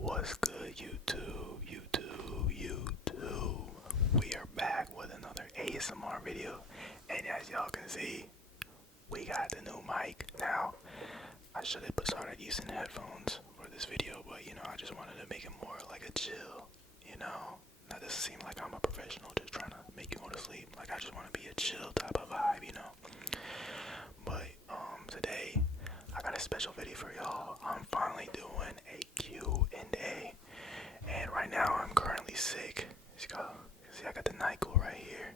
What's good, YouTube, YouTube? We are back with another ASMR video, and as y'all can see, we got the new mic. Now, I should have started using headphones for this video, but I just wanted to make it more like a chill, That doesn't seem like I'm a professional just trying to make you go to sleep. Like, I just want to be a chill type of vibe. But, today, I got a special video for y'all. I'm finally doing a Q&A. And right now, I'm currently sick. See, I got the NightQuil right here.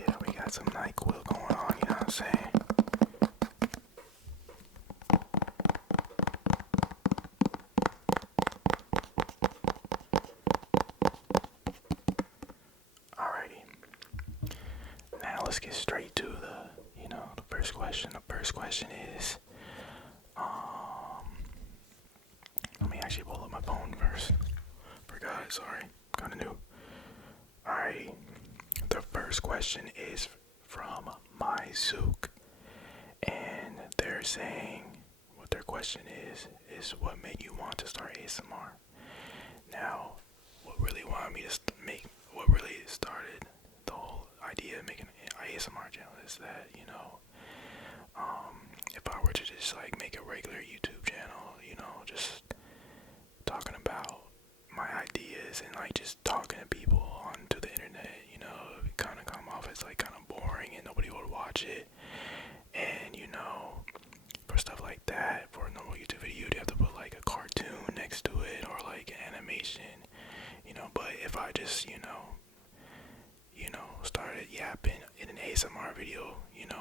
Yeah, we got some NightQuil going on, you know what I'm saying? Alrighty. Now let's get straight to the first question. The first question is, let me actually pull up my phone first. Forgot, sorry, kinda new. Alright, the first question is from Myuk, and they're saying, what their question is what made you want to start ASMR? Now, what really started the whole idea of making an ASMR channel is that, if I were to just like make a regular YouTube channel, just talking about my ideas and like just talking to people onto the internet, it kind of come off as like kind of boring and nobody would watch it. And for stuff like that, for a normal YouTube video, you'd have to put like a cartoon next to it or like an animation, but if I just, started yapping in an ASMR video,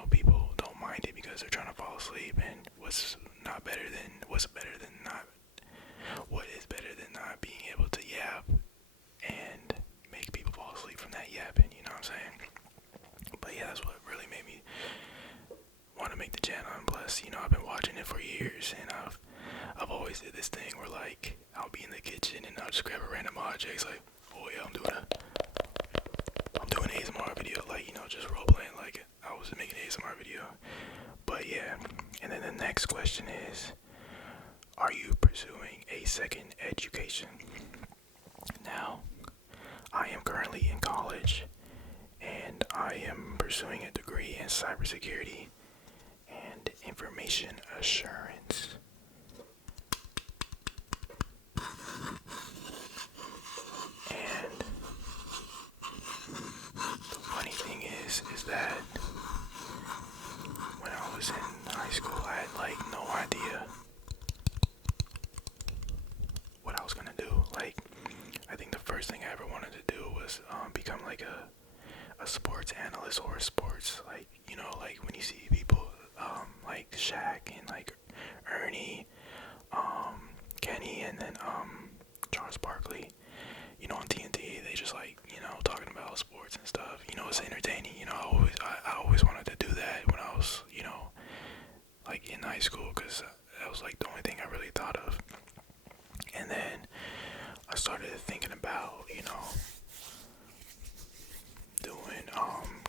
people don't mind it because they're trying to fall asleep. And what is better than not being able to yap and make people fall asleep from that yapping, you know what I'm saying? But yeah, that's what really made me want to make the channel. And plus, I've been watching it for years, and I've always did this thing where like I'll be in the kitchen and I'll just grab a random object, like, oh yeah, I'm doing an ASMR video, like, just role playing like I was making an ASMR video. But yeah, and then the next question is, are you pursuing a second education? Now, I am currently in college, and I am pursuing a degree in cybersecurity and information assurance. And the funny thing is that when I was in high school, I had like no idea what I was gonna do. Like, I think the first thing I ever wanted to do was become like a sports analyst or a sports, like, like when you see people like Shaq and like Ernie, Kenny, and then Charles Barkley, on TNT, they just like, talking about sports and stuff. It's entertaining. I always wanted to do that when I was, like in high school, because that was like the only thing I really thought of. And then I started thinking about,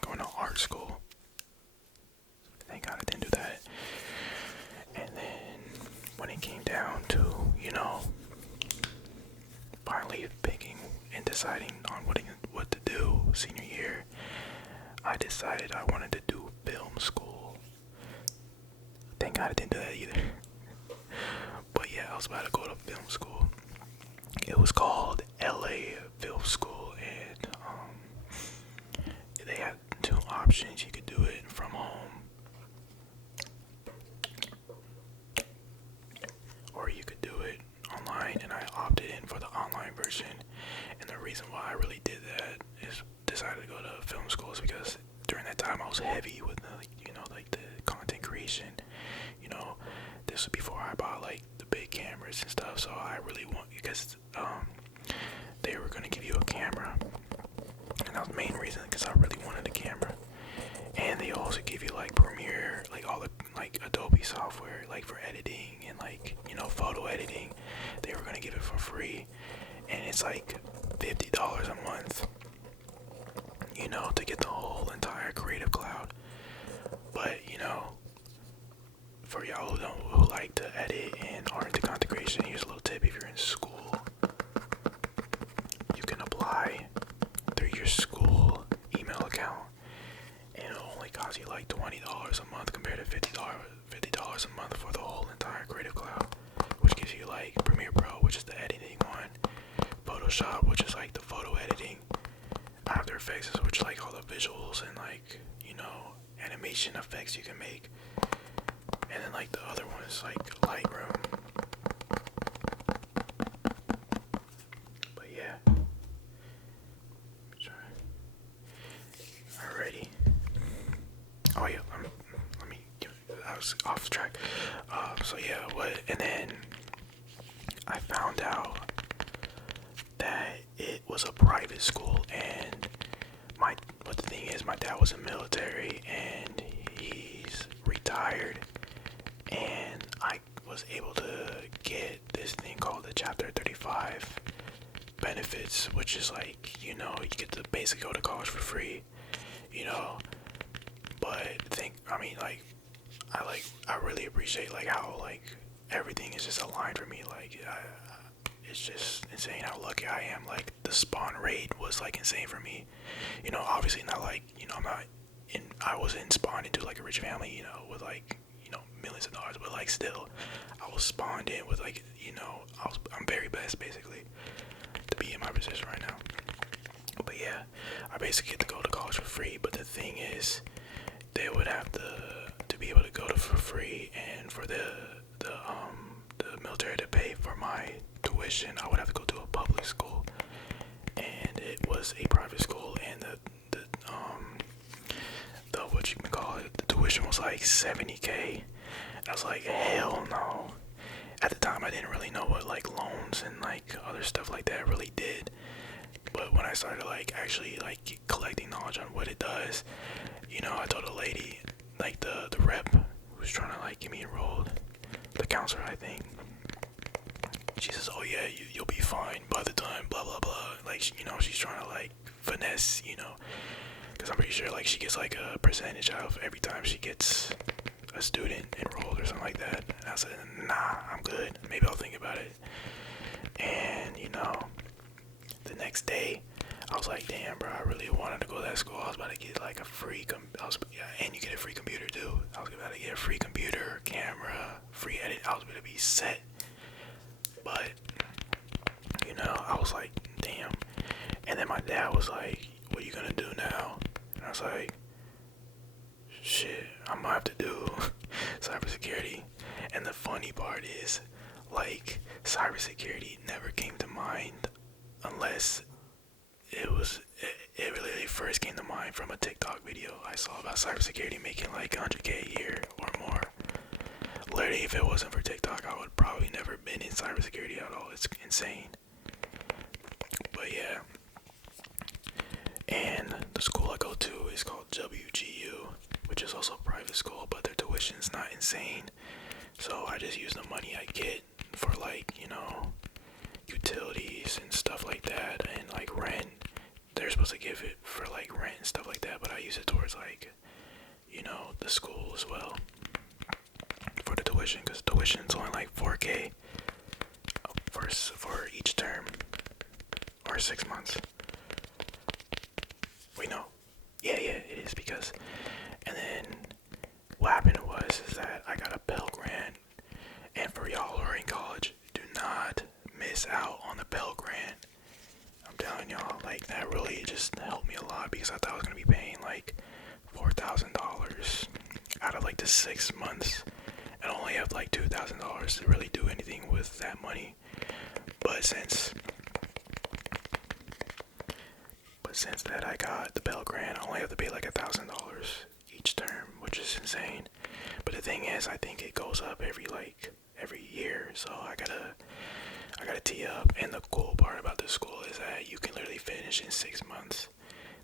going to art school. Thank God I didn't do that. And then when it came down to, finally picking and deciding on what to do senior year, I decided I wanted to do film school. Thank God I didn't do that either. But yeah, I was about to go to film school. It was called LA Film School, and they had two options. You could do it from home, or you could do it online, and I opted in for the online version. And the reason why I really did that is decided to go to film school is because during that time I was heavy with the, like the content creation. This was before I bought like the big cameras and stuff, so I really because they were gonna give you a camera, and that was the main reason, because I really wanted a camera. And they also give you like Premiere, like all the like Adobe software, like for editing and like photo editing. They were gonna give it for free, and it's like $50 a month, to get the whole entire entire Creative Cloud. But for y'all who like to edit and are into content creation, here's a little tip. If you're in school, you can apply through your school email account, and it'll only cost you like $20 a month compared to $50 a month for the whole entire Creative Cloud, which gives you like Premiere Pro, which is the editing one, Photoshop, which is like the photo editing, After Effects, which is like all the visuals and like animation effects you can make, and then like the other ones like Lightroom. But yeah, alrighty. Oh yeah, I was off track. So yeah, and then I found out that it was a private school, and the thing is, my dad was in the military and he's retired, and I was able to get this thing called the Chapter 35 benefits, which is like, you get to basically go to college for free, but I really appreciate like how like everything is just aligned for me. Like it's just insane how lucky I am. Like the spawn rate was like insane for me. Obviously not like, I wasn't spawned into like a rich family, with like, millions of dollars, but like still, I was spawned in with like, I'm very blessed basically to be in my position right now. But yeah, I basically get to go to college for free, but the thing is, they would have to be able to go to for free, and for the military to pay for my tuition, I would have to go to a public school, and it was a private school, and the what you can call it, the tuition was like $70K, and I was like, hell no. At the time, I didn't really know what like loans and like other stuff like that really did, but when I started like actually like collecting knowledge on what it does, I told a lady, like the rep who was trying to like get me enrolled, the counselor I think, she says, oh yeah, you'll be fine by the time blah blah blah, like she's trying to like finesse, because I'm pretty sure like she gets like a percentage out of every time she gets a student enrolled or something like that. And I said, nah, I'm good, maybe I'll think about it. And the next day I was like, damn bro, I really wanted to go to that school. I was about to get like a free and you get a free computer too. I was about to get a free computer, camera, free edit. I was about to be set. But I was like, damn. And then my dad was like, what are you gonna do now? And I was like, shit, I'm gonna have to do cybersecurity. And the funny part is, like, cybersecurity never came to mind unless it really first came to mind from a TikTok video I saw about cybersecurity making like 100K a year or more. Literally, if it wasn't for TikTok, I would probably never been in cybersecurity at all. It's insane. But yeah. And the school I go to is called WGU, which is also a private school, but their tuition's not insane. So I just use the money I get for like, utilities and stuff like that, and like rent. They're supposed to give it for like rent and stuff like that, but I use it towards like, the school as well for the tuition, because tuition's only like $4K for each term, or 6 months. Wait, no. Yeah, it is, because, and then what happened is that I got a Pell Grant, and for y'all who are in college, do not miss out on the Pell Grant. I'm telling y'all, like, that really just helped me a lot, because I thought I was going to be paying like $4,000 out of like the 6 months, and only have like $2,000 to really do anything with that money. But since that I got the Pell Grant, I only have to pay like $1,000 each term, which is insane. But the thing is, I think it goes up every year, so I gotta tee up. And the cool part about this school is that you can literally finish in 6 months.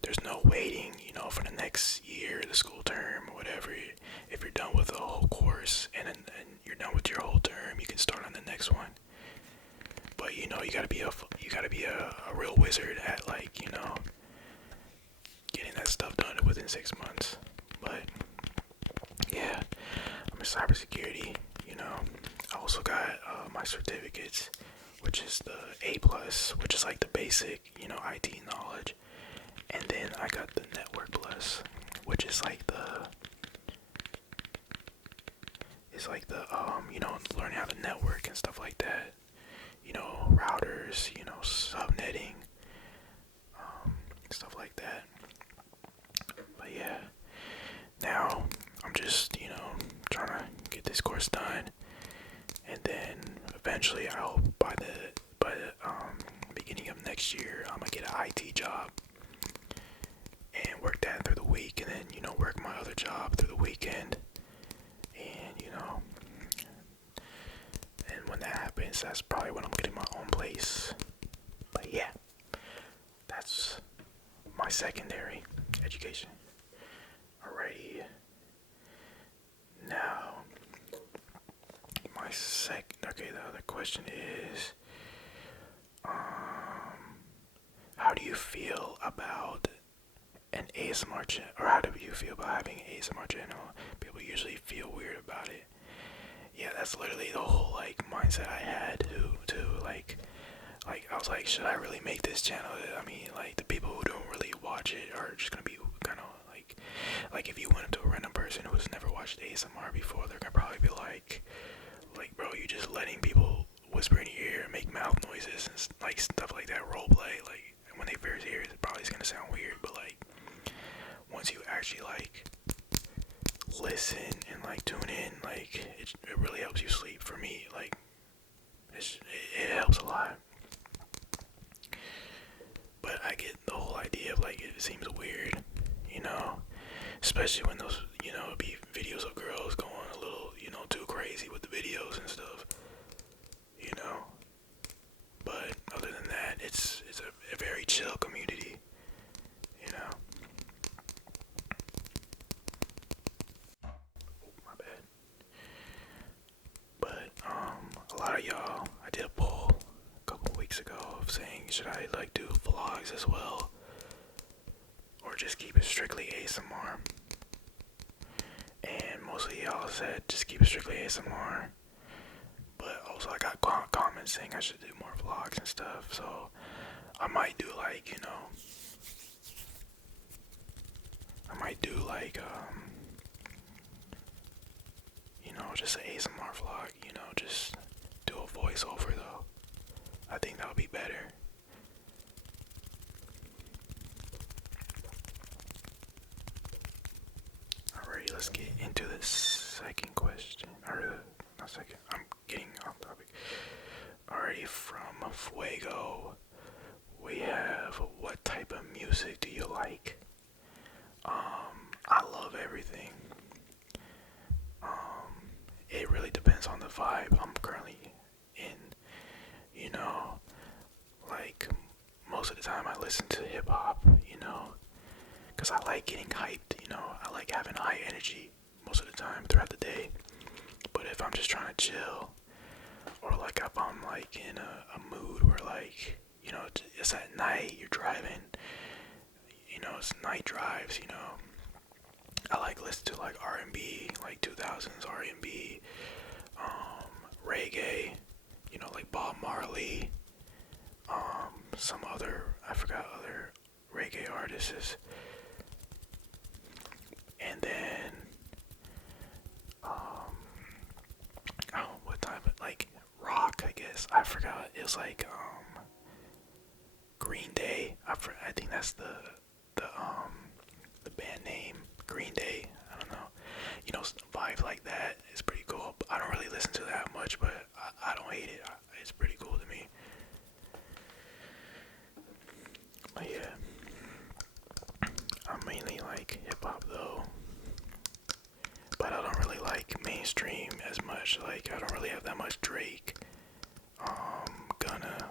There's no waiting, for the next year, the school term, or whatever. If you're done with the whole course and you're done with your whole term, you can start on the next one. But you gotta be a real wizard at like, getting that stuff done within 6 months. cybersecurity. I also got my certificates, which is the A plus, which is like the basic, IT knowledge, and then I got the Network Plus, which is like learning how to network and stuff like that. Routers, subnetting, stuff like that. But yeah, now I'm just, trying to get this course done, and then eventually I hope by the beginning of next year I'm gonna get an IT job and work that through the week, and then work my other job through the weekend, and and when that happens, that's probably when I'm getting my own place. But yeah, that's my secondary education. Alrighty. Now, the other question is, how do you feel about an ASMR channel, or how do you feel about having an ASMR channel? People usually feel weird about it. Yeah, that's literally the whole mindset I had to I was like, should I really make this channel? I mean, the people who don't really watch it are just gonna be kind of like if you went up to a random person who's never watched ASMR before, they're gonna probably be like, bro, you just letting people whisper in your ear, make mouth noises and stuff like that, role play. When they first hear it, it's probably gonna sound weird, but once you actually listen and tune in, it really helps you sleep. For me, it helps a lot. But I get the whole idea of it seems weird, especially when those be videos of girls going a little too crazy with the videos and stuff, But other than that, it's a very chill community, My bad. But a lot of y'all, I did a poll a couple weeks ago of saying, should I do vlogs as well, or just keep it strictly ASMR? And most of y'all said just keep it strictly ASMR. But also I got comments saying I should do more vlogs and stuff, so I might do just an ASMR vlog, just do a voiceover though. I think that would be better. Alright, let's get into the second question. Not second, I'm getting off topic. Alrighty, from Fuego, we have, what type of music do you like? I love everything. It really depends on the vibe I'm currently in, most of the time I listen to hip hop, because I like getting hyped, I like having high energy most of the time throughout the day. But if I'm just trying to chill, or if I'm in a mood where it's at night, you're driving, it's night drives, I listen to R&B, 2000s R&B, reggae, Bob Marley, some other, I forgot other reggae artists, and then, what type of, rock, I guess, I forgot, it was Green Day, I think that's the band name, Green Day, I don't know, vibes like that is pretty cool. I don't really listen to that much, but I don't hate it, it's pretty cool to me. But yeah, I mainly like hip hop though, but I don't really like mainstream as much. I don't really have that much Drake, Gunna,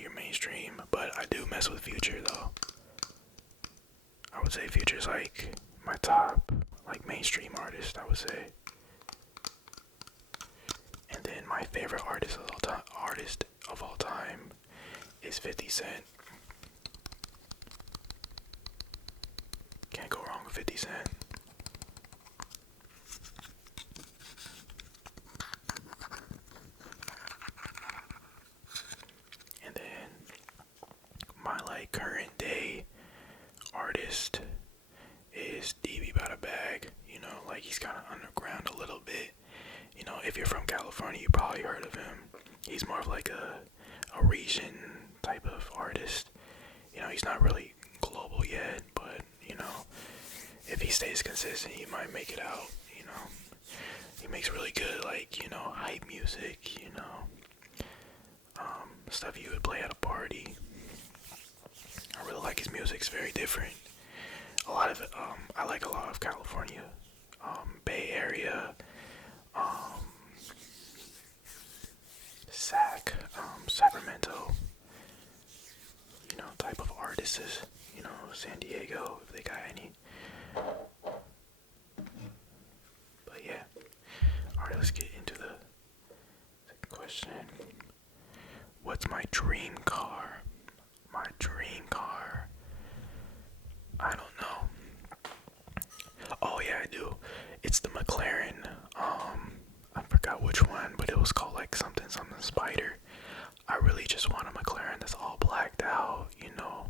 your mainstream. But I do mess with Future though. I would say Future's my top mainstream artist, I would say. And then my favorite artist of all time is 50 Cent. Can't go wrong with 50 Cent. like current day artist is DB by the Bag. You know, like he's kind of underground a little bit. You know, if you're from California, you probably heard of him. He's more of like a region type of artist. You know, he's not really global yet, but you know, if he stays consistent, he might make it out. You know, he makes really good, like, you know, hype music. You know, stuff you would play at a party. I really like his music. It's very different. A lot of it, I like a lot of California, Bay Area, Sacramento, you know, type of artists, you know, San Diego, if they got any. But yeah, alright, let's get into the second question. What's my dream car? My dream car? I don't know. Oh yeah, I do. It's the McLaren. I forgot which one, but it was called like something Spider. I really just want a McLaren that's all blacked out, you know.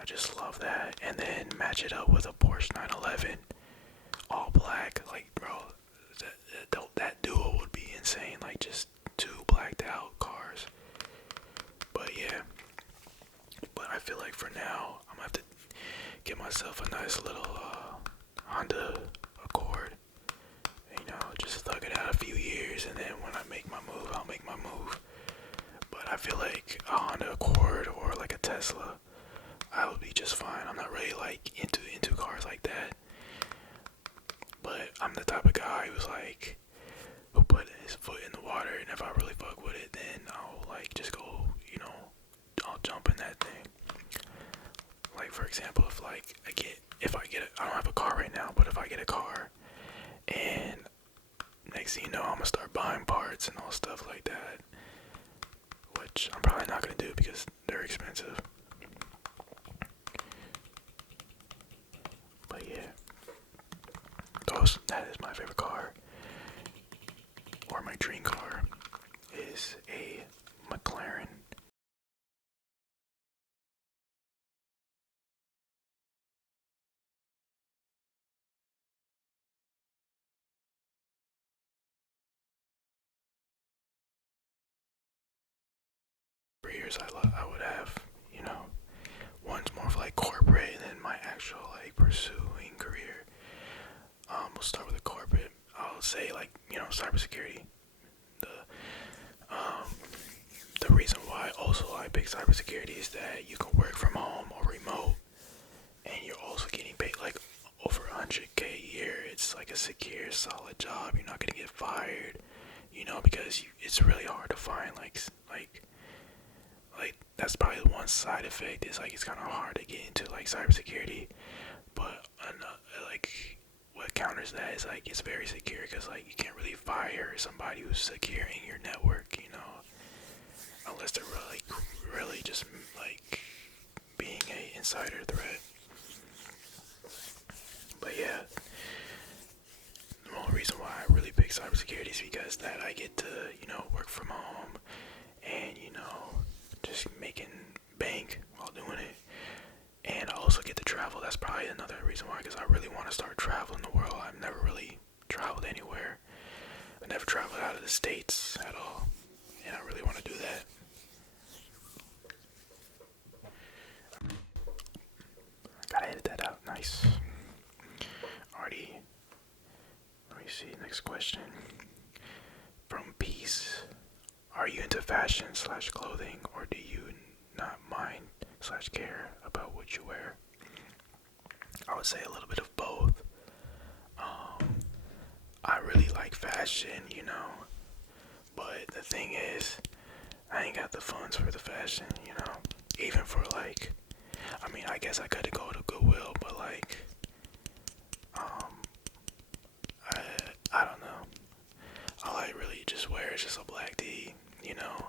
I just love that. And then match it up with a Porsche 911, all black. Like, bro, that duo would be insane. Like, just two blacked out cars. But yeah. But I feel like for now, I'm gonna have to get myself a nice little Honda Accord. You know, just thug it out a few years, and then when I make my move, I'll make my move. But I feel like a Honda Accord or like a Tesla, I would be just fine. I'm not really like into cars like that. But I'm the type of guy who put his foot in the water, and if I really fuck with it, then I'll like just go, you know, I'll jump in that thing. Like, for example, I don't have a car right now, but if I get a car, and next thing you know, I'm gonna start buying parts and all stuff like that, which I'm probably not gonna do because they're expensive. But yeah, that is my favorite car, or my dream car, is a McLaren. Careers I would have, you know, one's more of like corporate, and then my actual like pursuing career. We'll start with the corporate. I'll say, like, you know, cybersecurity. The reason why also I pick cybersecurity is that you can work from home or remote, and you're also getting paid like over 100K a year. It's like a secure, solid job. You're not gonna get fired, you know, because it's really hard to find like that's probably the one side effect, is like it's kind of hard to get into like cybersecurity. But like what counters that is like it's very secure, because like you can't really fire somebody who's securing your network, you know, unless they're really just like being a insider threat. But yeah, the only reason why I really pick cybersecurity is because that I get to, you know, work from home, and, you know, just making bank while doing it. And I also get to travel. That's probably another reason why, because I really want to start traveling the world. I've never really traveled anywhere. I never traveled out of the States at all, and I really want to do that. Gotta edit that out. Nice. Alrighty. Let me see. Next question. From Peace. Are you into fashion / clothing, or do you not mind / care about what you wear? I would say a little bit of both. I really like fashion, you know, but the thing is, I ain't got the funds for the fashion, you know, even for like, I mean, I guess I could go to Goodwill, but like, I don't know. All I really just wear is just a black tee, you know,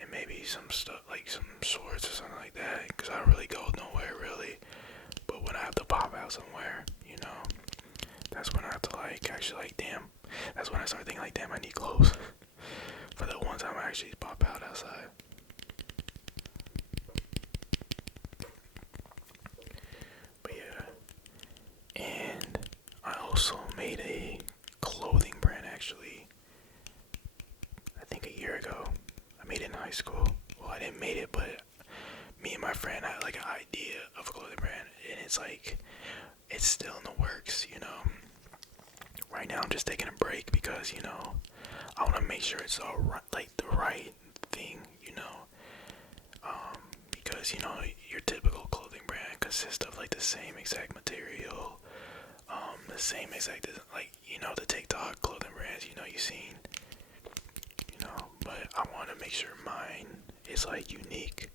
and maybe some stuff, like some shorts or something like that, because I don't really go nowhere really. But when I have to pop out somewhere, you know, that's when I have to like actually like, damn, that's when I start thinking like, damn, I need clothes for the one time I actually pop out outside. made a clothing brand actually, I think a year ago. I made it in high school. Well, I didn't make it, but me and my friend had like an idea of a clothing brand, and it's still in the works, you know. Right now I'm just taking a break because, you know, I want to make sure it's all right, like the right thing, you know. Because, you know, your typical clothing brand consists of like the same exact material, the same exact, like, you know, the TikTok clothing brands, you know, you've seen, you know, but I want to make sure mine is like unique,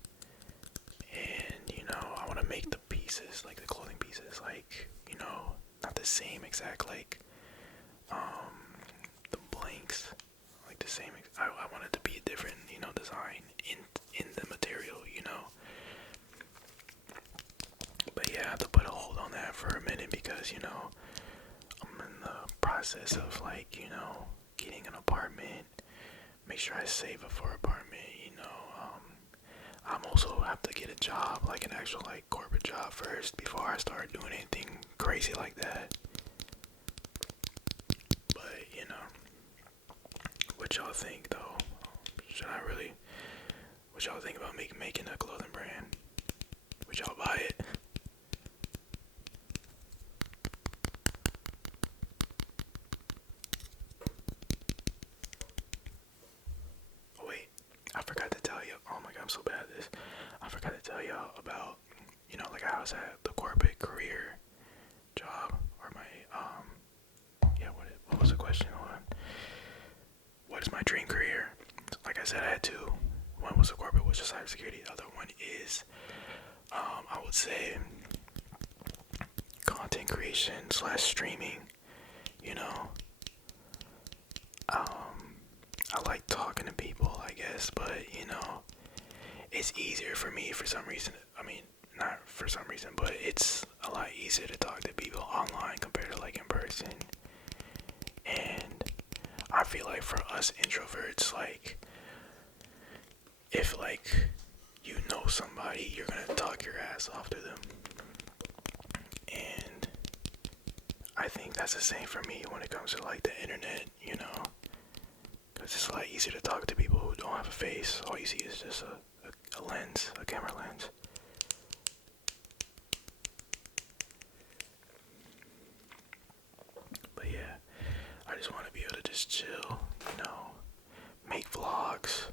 and, you know, I want to make the pieces, like the clothing pieces, like, you know, not the same exact, like, the blanks, like the same, I want it to be a different, you know, design in the material, you know. But yeah, I have to put a hold on that for a minute because, you know, I'm in the process of, like, you know, getting an apartment, make sure I save up for an apartment, you know. I'm also have to get a job, like an actual, like, corporate job first before I start doing anything crazy like that. But, you know, what y'all think, though? What y'all think about making a clothing brand? Would y'all buy it? Oh wait, I forgot to tell you. Oh my god, I'm so bad at this. I forgot to tell y'all about, you know, like I was at the corporate career job, or my yeah. What was the question? Hold on. What is my dream career? Like I said, I had two. One was the corporate, which is cybersecurity. The other one is, I would say, content creation / streaming. You know, I like talking to people, I guess, but, you know, it's easier for me for some reason. I mean, not for some reason, but it's a lot easier to talk to people online compared to like in person. And I feel like for us introverts, like, if like you know somebody, you're gonna talk your ass off to them. And I think that's the same for me when it comes to like the internet, you know, because it's a lot easier to talk to people who don't have a face. All you see is just a lens, a camera lens. But yeah, I just want to be able to just chill, you know, make vlogs,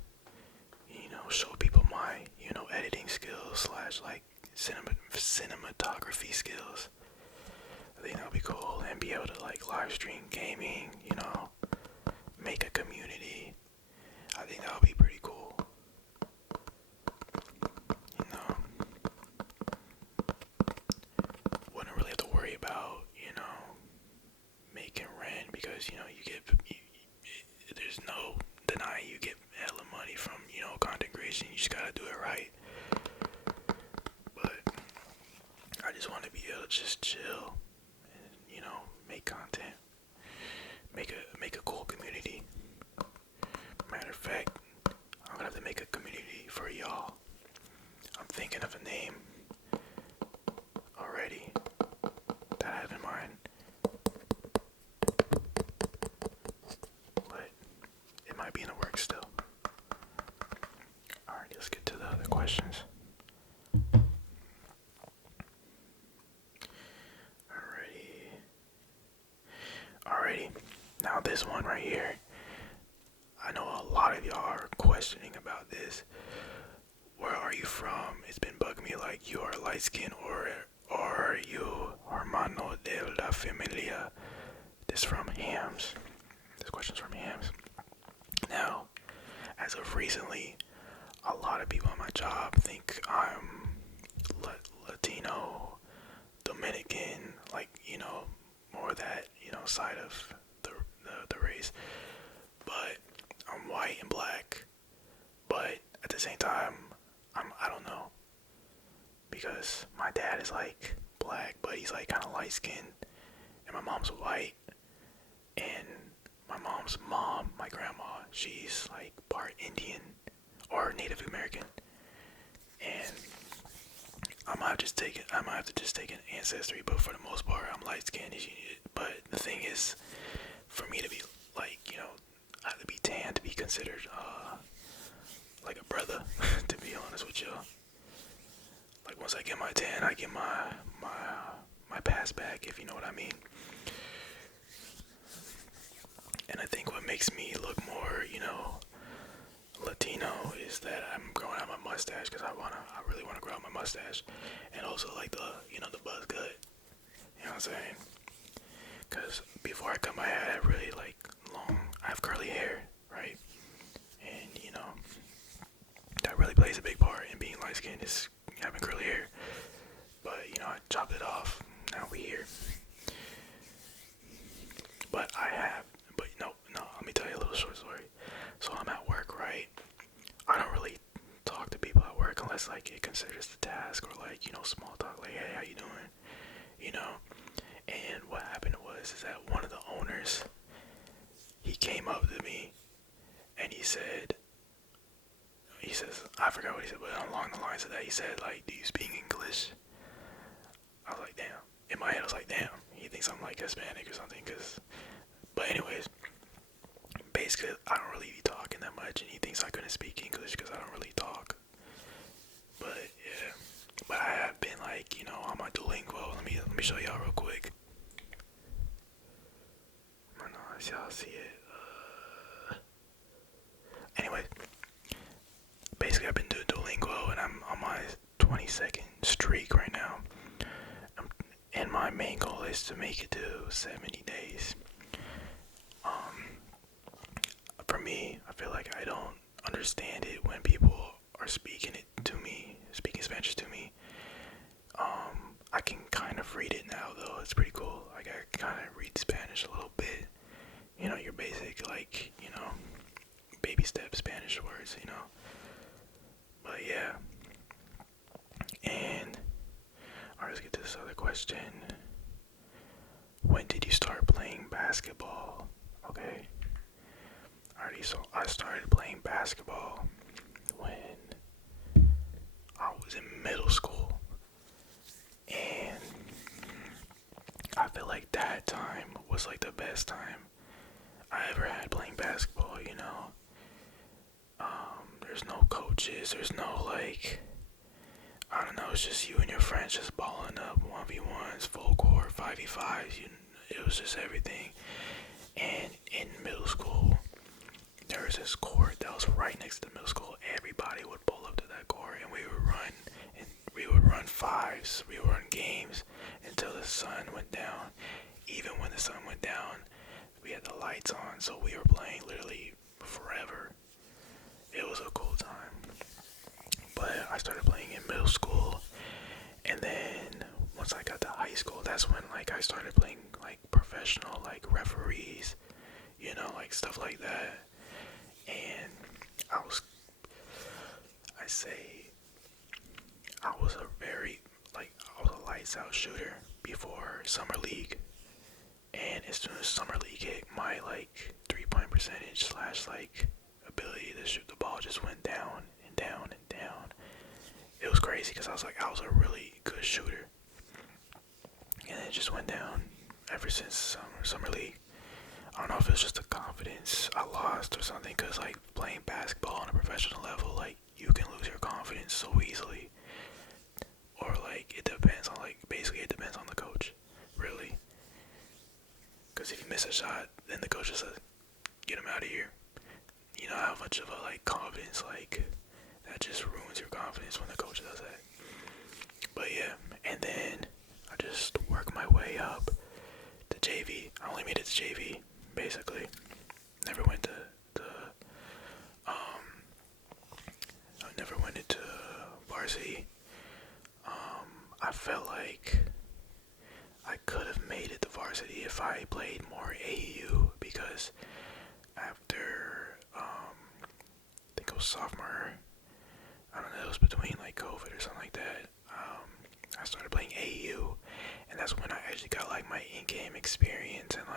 you know, show people my, you know, editing skills / like cinematography skills. I think that would be cool, and be able to like live stream gaming, you know, make a community. I think that would be pretty cool. You know, wouldn't really have to worry about, you know, making rent because, you know, there's no denying you get hella money from, you know, content creation. You just gotta do it right. But I just want to be able to just chill and, you know, make content, make a cool community. Matter of fact, I'm gonna have to make a community for y'all. I'm thinking of a name already that I have in mind, but it might be in the works still. Alright, let's get to the other questions. Alrighty. Now this one right here, I know a lot of y'all are questioning about this. Where are you from? It's been bugging me like you are light-skinned or are you hermano de la familia? This from Hams. This question's from Hams. Now, as of recently, a lot of people on my job think I'm Latino, Dominican, like, you know, more that, you know, side of the race. But I'm white and black. But at the same time, I don't know, because my dad is like black, but he's like kind of light skinned, and my mom's white, and my mom's mom, my grandma, she's like part Indian or Native American, and I might I might have to just take an ancestry, but for the most part, I'm light skinned. But the thing is, for me to be like, I have to be tan to be considered like a brother. To be honest with you, like once I get my tan, I get my pass back, if you know what I mean. And I think what makes me look more, Latino is that I'm growing out my mustache because I really wanna grow out my mustache, and also like the buzz cut. You know what I'm saying? Because before I cut my hair, I had really like I have curly hair, right? And that really plays a big part in being light skinned is having curly hair. But I chopped it off. Now we here. But no, let me tell you a little short story. So I'm at work, right? I don't really talk to people at work unless like it considers the task or like, small talk, like, hey, how you doing? And what happened is that one of the owners, he came up to me and he says, I forgot what he said, but along the lines of that, he said, like, do you speak English? I was like, damn. In my head, I was like, damn, he thinks I'm like Hispanic or something, but anyways, basically, I don't really be talking that much, and he thinks I couldn't speak English because I don't really talk. But yeah, but I have been like, on my Duolingo. Let me show y'all real quick. I don't know if y'all see it. Anyway, basically, I've been doing Duolingo, and I'm on my 22nd streak right now. And my main goal is to make it to 70 days. For me, I feel like I don't understand it when people are speaking Spanish to me. I can kind of read it now, though. It's pretty cool. Like, I kind of read Spanish a little bit. Your basic, like, baby step Spanish words, But yeah. And, alright, let's get to this other question. When did you start playing basketball? Okay. Alrighty, so I started playing basketball when I was in middle school. And I feel like that time was like the best time I ever had playing basketball, There's no coaches, there's no like, I don't know, it's just you and your friends just balling up 1v1s, full court, 5v5s, it was just everything. And in middle school, there was this court that was right next to the middle school. Everybody would pull up to that court, and we would run fives, we would run games until the sun went down. Even when the sun went down, we had the lights on, so we were playing literally forever. It was a cool time. But I started playing in middle school, and then once I got to high school, that's when like I started playing like professional, like referees, like stuff like that. And I was a lights out shooter before summer league. And as soon as summer league hit, my like 3-point percentage / like ability to shoot the ball just went down and down and down. It was crazy because I was a really good shooter, and it just went down ever since summer league. I don't know if it's just the confidence I lost or something, because like playing basketball on a professional level, like you can lose your confidence so easily, or like it depends on the coach, really. Because if you miss a shot, then the coach just says, get him out of here. You know how much of a like confidence, like that just ruins your confidence when the coach does that. But yeah, and then I just work my way up to JV. I only made it to JV, basically. Never went to varsity. I felt like I could have made it to varsity if I played more AU, because after I think it was sophomore, I don't know, it was between like COVID or something like that, I started playing AU, and that's when I actually got like my in-game experience and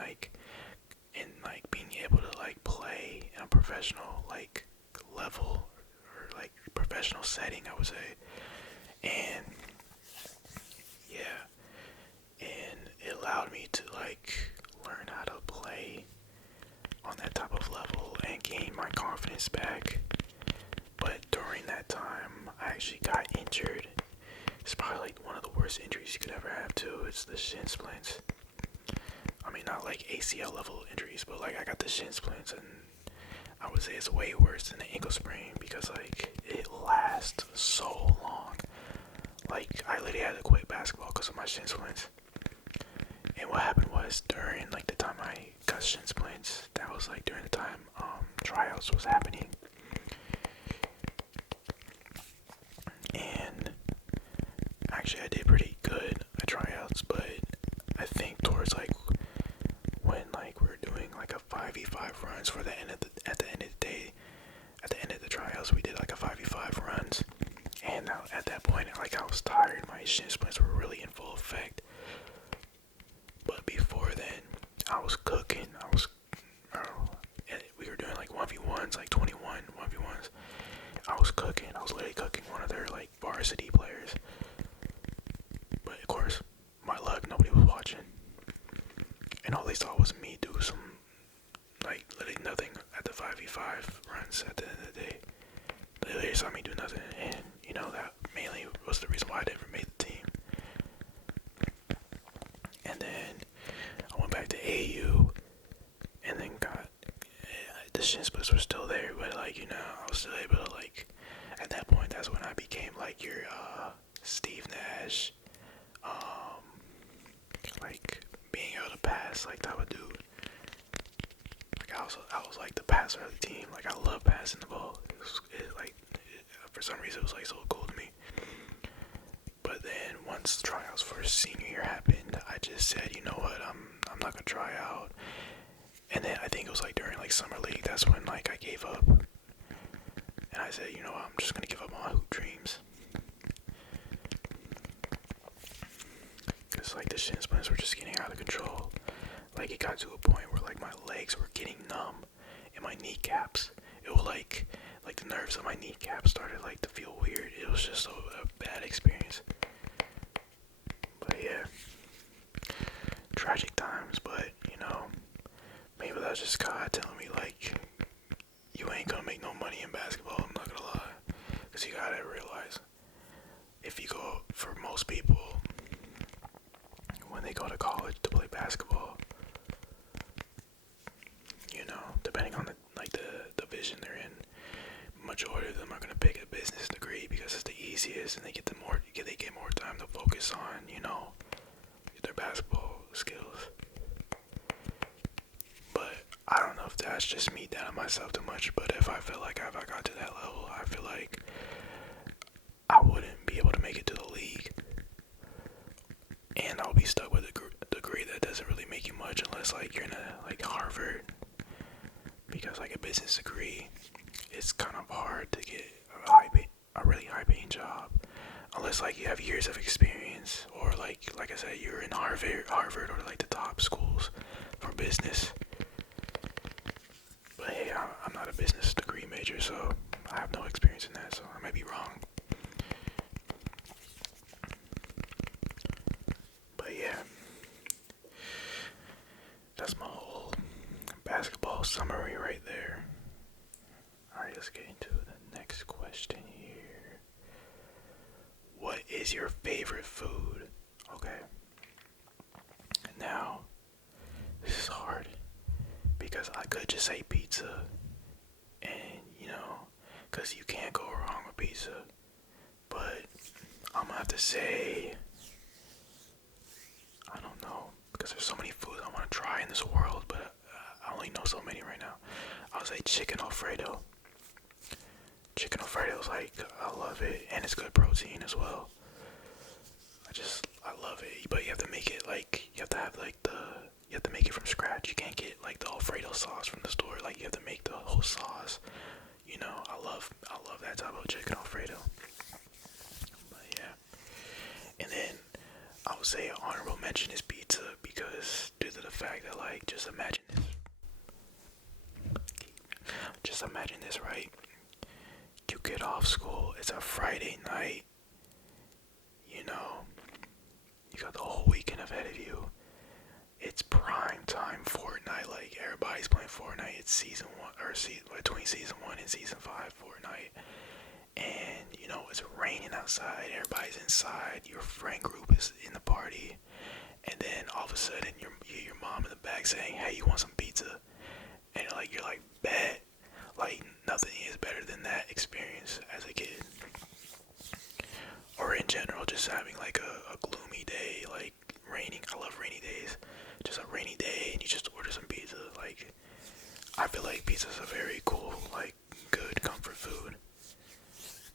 like being able to like play in a professional like level, or like professional setting, I would say. And gained my confidence back. But during that time, I actually got injured. It's probably like one of the worst injuries you could ever have too. It's the shin splints. I mean, not like ACL level injuries, but like I got the shin splints, and I would say it's way worse than the ankle sprain because like it lasts so long. Like I literally had to quit basketball because of my shin splints. And what happened was during like the time I got shin splints, that was like during the time tryouts was happening. And actually I did pretty good at tryouts, but I think towards like when like we were doing like a 5v5 runs for the end of the at the end of the day, at the end of the tryouts we did like a 5v5 runs, and at that point like I was tired, my shin splints were really in full effect. But before then, I was cooking. We were doing like 1v1s, like 21 1v1s. I was cooking. I was literally cooking one of their like varsity players. But of course, my luck, nobody was watching. And all they saw was me do some, like, literally nothing at the 5v5 runs at the end of the day. They literally saw me do nothing. And, you know, that mainly was the reason why I never made the team. And then I went back to AU, and then the shin splints were still there, but like, you know, I was still able to like, at that point, that's when I became like your Steve Nash, like being able to pass, like type of dude. Like I was like the passer of the team. Like I love passing the ball. For some reason it was like so cool to me. But then once tryouts for senior year happened, I just said, you know what, I'm not gonna try out. And then I think it was like during like summer league, that's when like I gave up. And I said, you know what, I'm just gonna give up on my hoop dreams. Cause like the shin splints were just getting out of control. Like it got to a point where like my legs were getting numb and my kneecaps, it was like the nerves of my kneecaps started like to feel weird. It was just a bad experience. But yeah, tragic times, but you know, maybe that's just God telling me like, you ain't gonna make no money in basketball, I'm not gonna lie. Cause you gotta realize, if you go, for most people, when they go to college to play basketball, you know, depending on the division they're in, majority of them are gonna pick a business degree because it's the easiest and they get more time to focus on, you know, their basketball skills. But I don't know if that's just me doubting myself too much, but if I feel like if I got to that level, I feel like I wouldn't be able to make it to the league. And I'll be stuck with a degree that doesn't really make you much unless like you're in like Harvard. Because like a business degree, it's kind of hard to get a really high paying job. Unless like you have years of experience, or like I said, you're in Harvard or like the top schools for business. But hey, I'm not a business degree major, so I have no experience in that, so I might be wrong. But yeah, that's my whole basketball summary right there. Alright, let's get into the next question here. What is your favorite food? Okay. Now, this is hard because I could just say pizza, and you know, because you can't go wrong with pizza. But I'm gonna have to say, I don't know, because there's so many foods I want to try in this world, but I only know so many right now. I would say chicken Alfredo. Chicken Alfredo is like, I love it, and it's good protein as well. I love it, but you have to make it like, you have to make it from scratch. You can't get like the Alfredo sauce from the store. Like you have to make the whole sauce. You know, I love that type of chicken Alfredo. But yeah, and then I would say an honorable mention is pizza, because due to the fact that like, just imagine this, right? You get off school, it's a Friday night, you know, you got the whole weekend ahead of you. It's prime time Fortnite, like everybody's playing Fortnite. It's season 1 or between season 1 and season 5 Fortnite. And you know, it's raining outside, everybody's inside, your friend group is in the party, and then all of a sudden you hear your mom in the back saying, hey, you want some pizza? And you're like, bet. Like, nothing is better than that experience as a kid. Or in general, just having like a gloomy day, like raining. I love rainy days. Just a rainy day and you just order some pizza. Like, I feel like pizza's a very cool, like, good comfort food.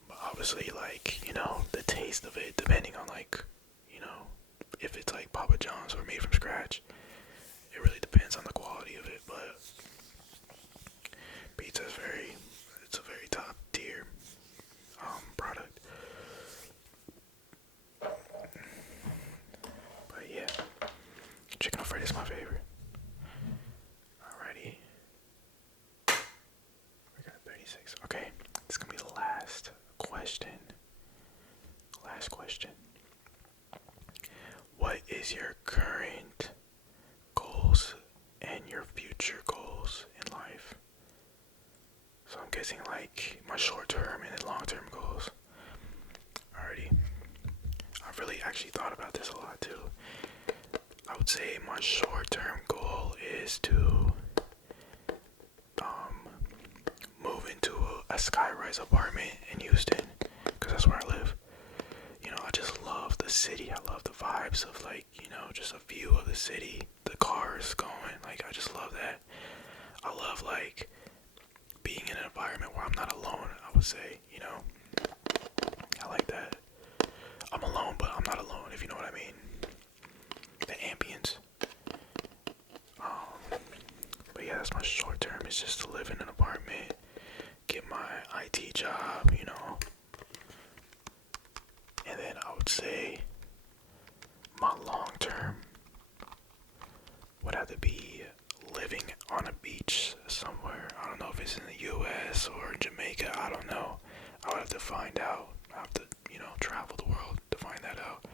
But obviously, like, you know, the taste of it, depending on, like, you know, if it's like Papa John's or made from scratch, it really depends on the quality of it. But pizza is it's a very top tier product. But yeah, chicken Alfredo is my favorite. Alrighty, we got 36. Okay, this is gonna be the last question. Last question. What is your current goals and your future goals in life? So I'm guessing like my short-term and long-term goals. Alrighty. I've really actually thought about this a lot too. I would say my short-term goal is to move into a skyrise apartment in Houston, because that's where I live. You know, I just love the city. I love the vibes of, like, you know, just a view of the city, the cars going. Like, I just love that. I love, like, being in an environment where I'm not alone, I would say, you know. I like that. I'm alone, but I'm not alone, if you know what I mean. The ambience. But yeah, that's my short term. It's just to live in an apartment, get my IT job, you know. And then I would say my long term would have to be living on a beach somewhere. I don't know if it's in the US or Jamaica. I don't know. I would have to find out. I have to, you know, travel the world to find that out.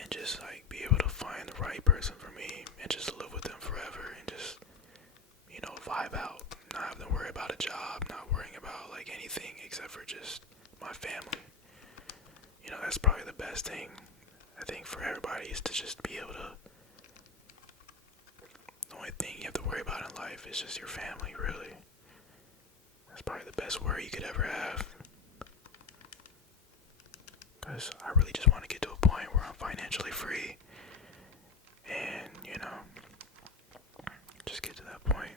And just like be able to find the right person for me and just live with them forever and just, you know, vibe out. Not having to worry about a job, not worrying about like anything except for just my family. You know, that's probably the best thing, I think, for everybody, is to just be able to, the only thing you have to worry about in life is just your family, really. That's probably the best worry you could ever have. Because I really just want to get to a point where I'm financially free. And, you know, just get to that point.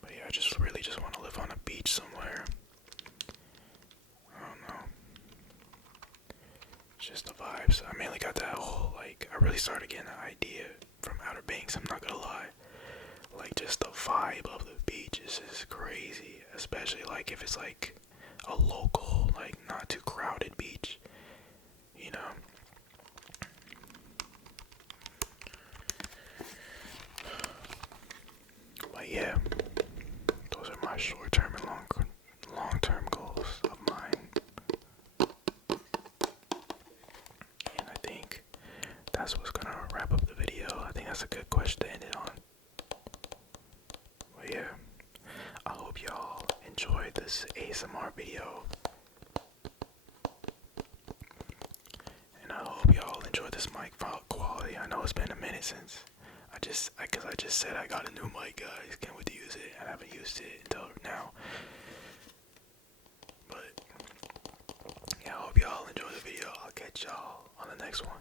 But yeah, I just really just want to live on a beach somewhere. I don't know. It's just the vibes. I mainly got that whole, like, I really started getting an idea from Outer Banks, I'm not gonna lie. Like, just the vibe of the beach is just crazy. Especially, like, if it's, like, a local, like, not too crowded beach. You know? But yeah, those are my short-term and long-term goals of mine. And I think that's what's gonna wrap up the video. I think that's a good question to end it on. But yeah, I hope y'all enjoyed this ASMR video. And I hope y'all enjoyed this mic quality. I know it's been a minute since because I just said I got a new mic, guys. Can't wait to use it. I haven't used it until now. But yeah, I hope y'all enjoy the video. I'll catch y'all on the next one.